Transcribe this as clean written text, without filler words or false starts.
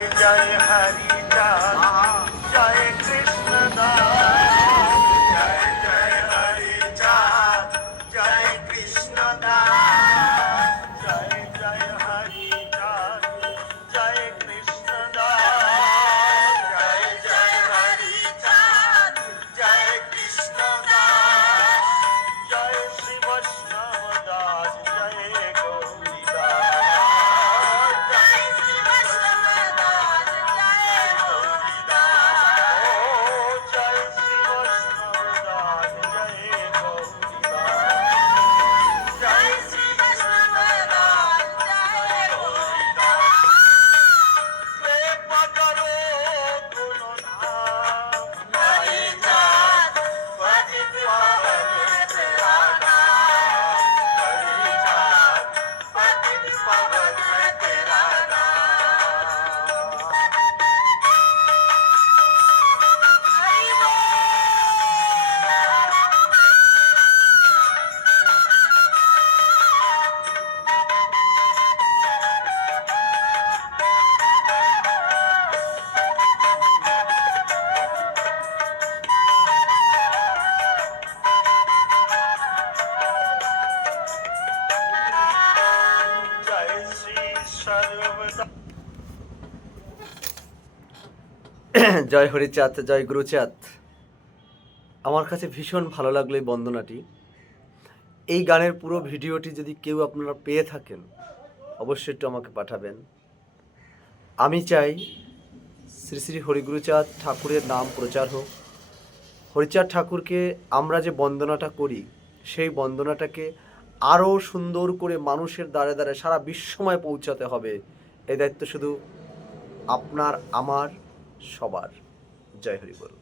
जय हरि चाँद जय कृष्ण दास जय जय हरि चाँद जय कृष्ण दास जय जय हरि चाँद जय कृष्ण दास जय जय हरि चाँद जय कृष्ण दास जय श्री वैष्णव दास जय गौरी दास जय श्री वैष्णव दास जय गौरी दास ओ जय श्री वैष्णव दास जय गौरी दास जय श्री वैष्णव दास जय गौरी दास कृपा करो गुरु नाम हरि चाँद पतित पावन तेरा नाम हरि चाँद पतित पावन तेरा नाम हरि जय श्री सर्वदा জয় হরিচাঁদ, জয় গুরুচাঁদ। আমার কাছে ভীষণ ভালো লাগলো এই বন্দনাটি। এই গানের পুরো ভিডিওটি যদি কেউ আপনারা পেয়ে থাকেন অবশ্যই একটু আমাকে পাঠাবেন। আমি চাই শ্রী শ্রী হরিগুরুচাঁদ ঠাকুরের নাম প্রচার হোক। হরিচাঁদ ঠাকুরকে আমরা যে বন্দনাটা করি সেই বন্দনাটাকে আরও সুন্দর করে মানুষের দ্বারে দ্বারে সারা বিশ্বময় পৌঁছাতে হবে। এই দায়িত্ব শুধু আপনার, আমার, সবার। জয় হরি বল।